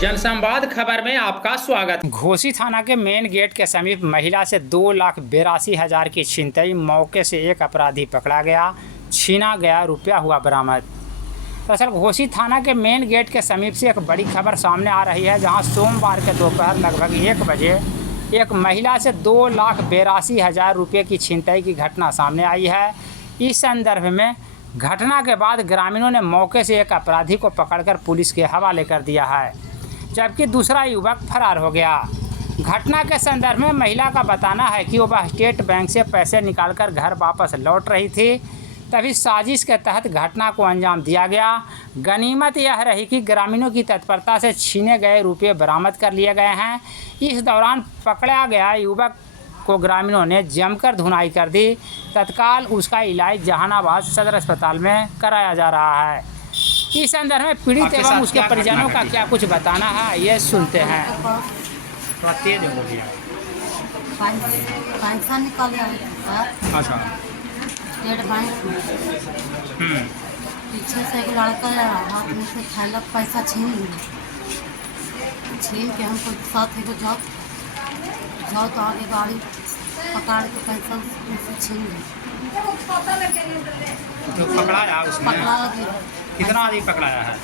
जनसंवाद खबर में आपका स्वागत। घोसी थाना के मेन गेट के समीप महिला से 2,82,000 की छिनतई। मौके से एक अपराधी पकड़ा गया, छीना गया रुपया हुआ बरामद। दरअसल घोसी थाना के मेन गेट के समीप से एक बड़ी खबर सामने आ रही है, जहां सोमवार के दोपहर लगभग 1 बजे एक महिला से 2,82,000 रुपये की छिनतई की घटना सामने आई है। इस संदर्भ में घटना के बाद ग्रामीणों ने मौके से एक अपराधी को पकड़कर पुलिस के हवाले कर दिया है, जबकि दूसरा युवक फरार हो गया। घटना के संदर्भ में महिला का बताना है कि वह स्टेट बैंक से पैसे निकालकर घर वापस लौट रही थी, तभी साजिश के तहत घटना को अंजाम दिया गया। गनीमत यह रही कि ग्रामीणों की तत्परता से छीने गए रुपये बरामद कर लिए गए हैं। इस दौरान पकड़ा गया युवक को ग्रामीणों ने जमकर धुनाई कर दी। तत्काल उसका इलाज जहानाबाद सदर अस्पताल में कराया जा रहा है। इस संदर्भ में पीड़ित एवं उसके परिजनों का क्या कुछ बताना है, ये सुनते हैं। पैसा निकाल अच्छा। स्टेट बैंक पीछे से एक लड़का हाथ में से थैला पैसा छीन के हमको साथ ही जाओ तो आगे गाड़ी पकड़ के पैसा उनसे छीन लिया। तो पकड़ाया उसमें? पकड़ा गया। कितना आदमी पकड़ाया है?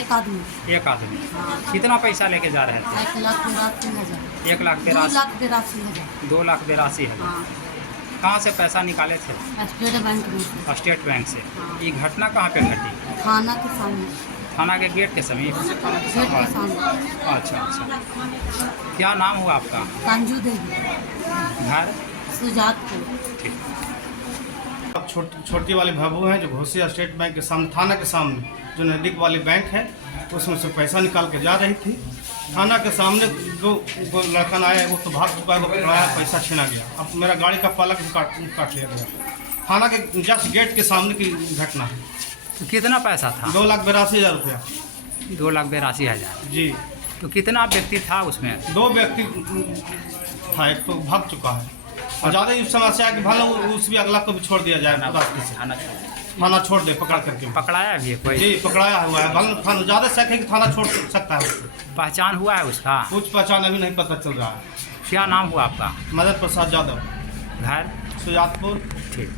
एक आदमी। एक आदमी। हाँ। कितना पैसा लेके जा रहे थे? 1,82,000। 1,82,000। 2,82,000। हाँ। कहाँ से पैसा निकाले थे? स्टेट बैंक में। स्टेट बैंक से। हाँ। ये घटना कहाँ पे घटी? थाना के सामने। थाना के गेट के समीप? गेट के सामने। अच्छा अच्छा। क्या नाम हुआ आपका? कंजू देवी। घर? सुजातपुर। ठीक। छोटी वाली भाबू हैं जो घोसी स्टेट बैंक के सामने, थाना के सामने जो नज़दीक वाली बैंक है, उसमें से पैसा निकाल के जा रही थी। थाना के सामने जो लड़का आया वो तो भाग चुका है, वो पकड़ाया, पैसा छीना गया। अब मेरा गाड़ी का पालक काट लिया गया। थाना के जस्ट गेट के सामने की घटना है। तो कितना पैसा था? 2,82,000 रुपया। 2,82,000 जी। तो कितना व्यक्ति था उसमें? 2 व्यक्ति था, एक तो भाग चुका है और ज़्यादा ही समस्या है कि भले उस भी अगला को भी छोड़ दिया जाए रास्ते से, थाना छोड़ दे पकड़ करके। पकड़ाया भी है कोई? जी, पकड़ाया हुआ है। भले थाना ज़्यादा शक है कि थाना छोड़ सकता है उसको। पहचान हुआ है उसका? कुछ पहचान अभी नहीं पता चल रहा है। क्या नाम हुआ आपका? मदद प्रसाद यादव। घर? सुजातपुर। ठीक।